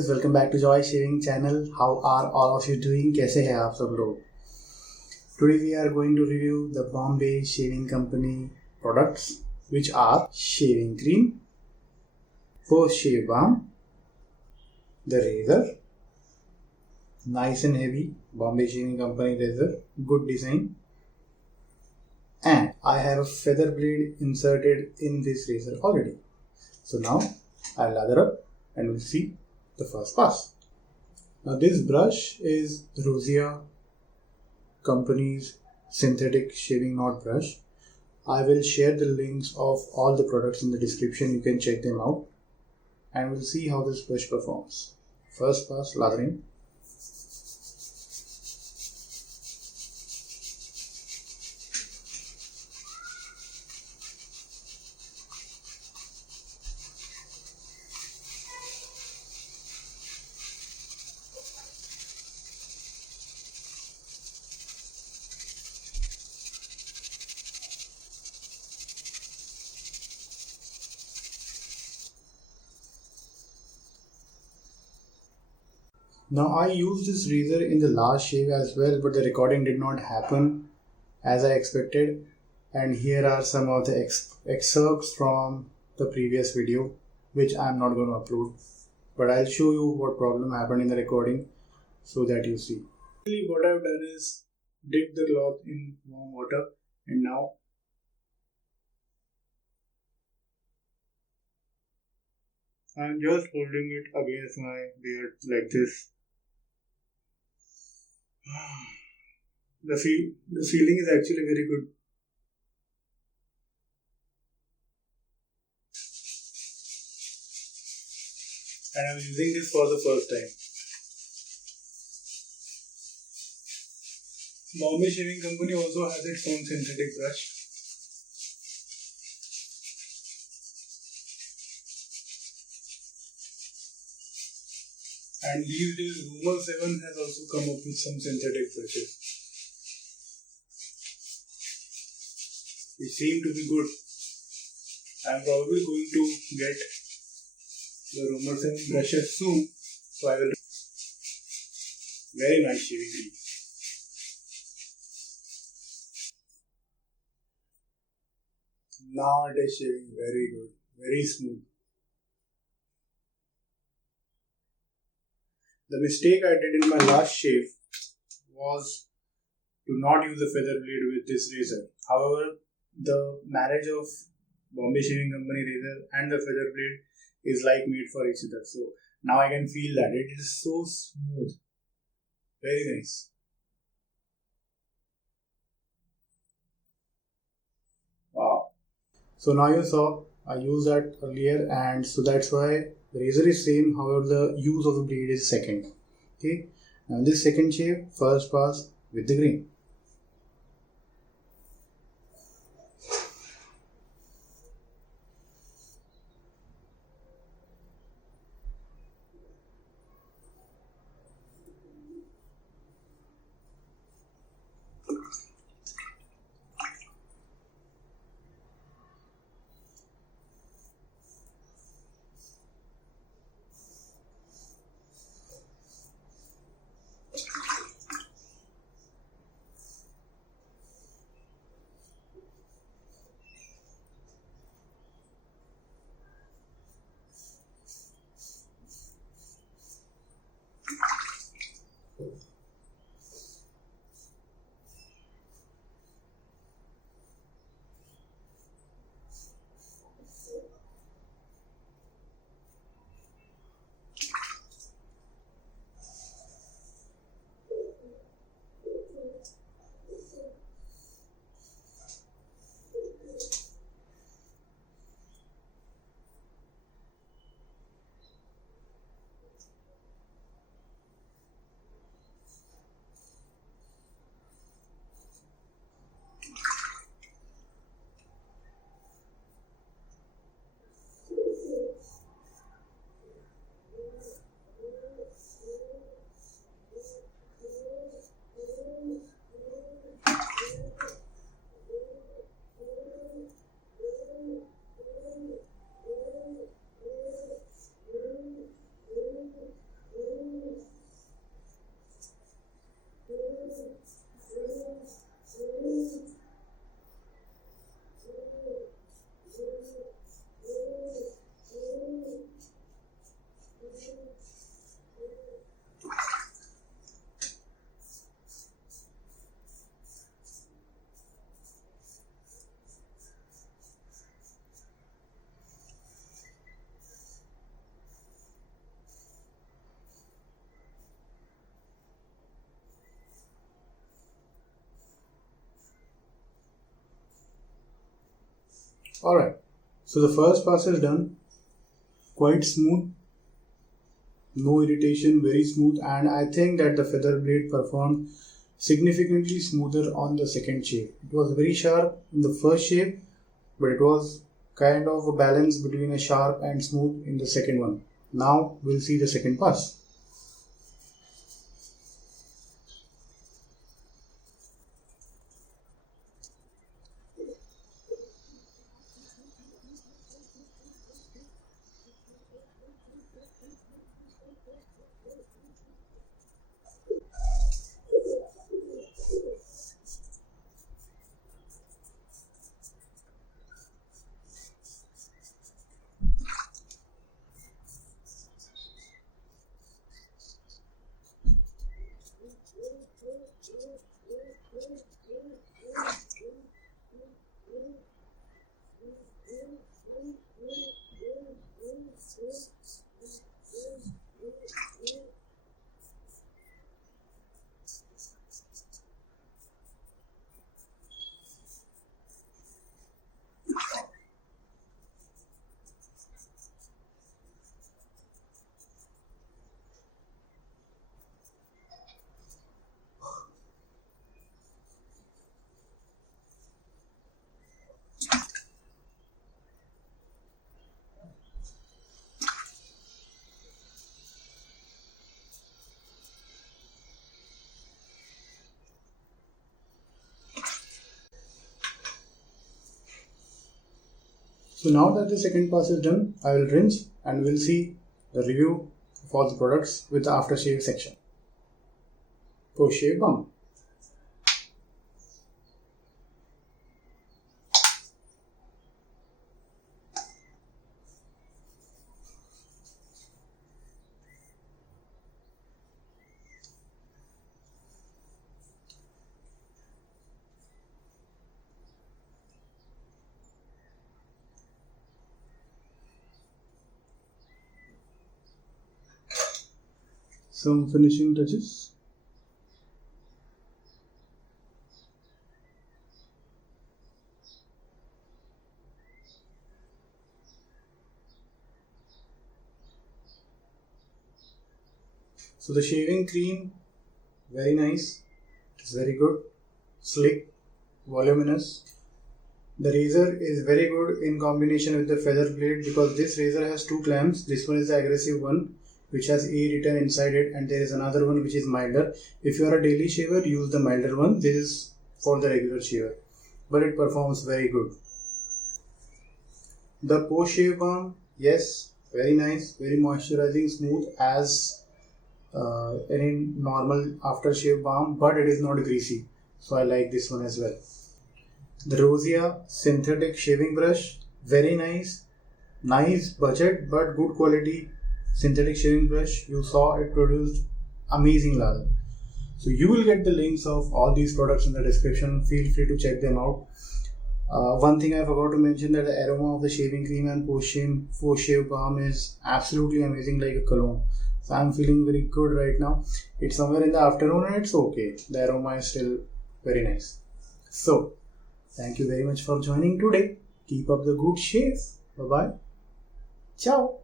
viewers, welcome back to Joy Shaving channel. How are all of you doing? कैसे हैं आप सब लोग? Today we are going to review the Bombay Shaving Company products, which are shaving cream, post shave balm, the razor, nice and heavy Bombay Shaving Company razor, good design, and I have a feather blade inserted in this razor already. So now I'll lather up and we'll see the first pass. Now this brush is Rosia company's synthetic shaving knot brush. I will share the links of all the products in the description. You can check them out and we'll see how this brush performs. First pass, lathering. Now I used this razor in the last shave as well, but the recording did not happen as I expected, and here are some of the excerpts from the previous video which I am not going to upload, but I'll show you what problem happened in the recording so that you see. Actually what I've done is dip the cloth in warm water and now I'm just holding it against my beard like this. The feeling is actually very good. And I'm using this for the first time. Bombay Shaving Company also has its own synthetic brush. And these days Rumor 7 has also come up with some synthetic brushes, which seem to be good. I'm probably going to get the Rumor 7 brushes soon, so I will. Very nice shaving cream. Now it is shaving very good, very smooth. The mistake I did in my last shave was to not use a feather blade with this razor. However, the marriage of Bombay Shaving Company razor and the feather blade is like made for each other. So now I can feel that it is so smooth. Very nice. Wow. So now you saw I used that earlier, and so that's why the razor is same, however the use of the blade is second. Okay, now this second shave, first pass with the grain. Alright, so the first pass is done. Quite smooth, no irritation, very smooth, and I think that the feather blade performed significantly smoother on the second shave. It was very sharp in the first shave, but it was kind of a balance between a sharp and smooth in the second one. Now we'll see the second pass. So now that the second pass is done, I will rinse and we'll see the review of all the products with the aftershave section. Post-shave balm. Some finishing touches. So the shaving cream, very nice. It's very good, slick, voluminous. The razor is very good in combination with the feather blade because this razor has two clamps. This one is the aggressive one, which has A written inside it, and there is another one which is milder. If you are a daily shaver, use the milder one. This is for the regular shaver, but it performs very good. The post shave balm, yes, very nice, very moisturizing, smooth as any normal aftershave balm, but it is not greasy, so I like this one as well. The Rosia synthetic shaving brush, very nice budget but good quality synthetic shaving brush. You saw it produced amazing lather. So you will get the links of all these products in the description. Feel free to check them out. One thing I forgot to mention, that the aroma of the shaving cream and post shave balm is absolutely amazing, like a cologne. So I'm feeling very good right now. It's somewhere in the afternoon and it's okay. The aroma is still very nice. So thank you very much for joining today. Keep up the good shave. Bye bye. Ciao.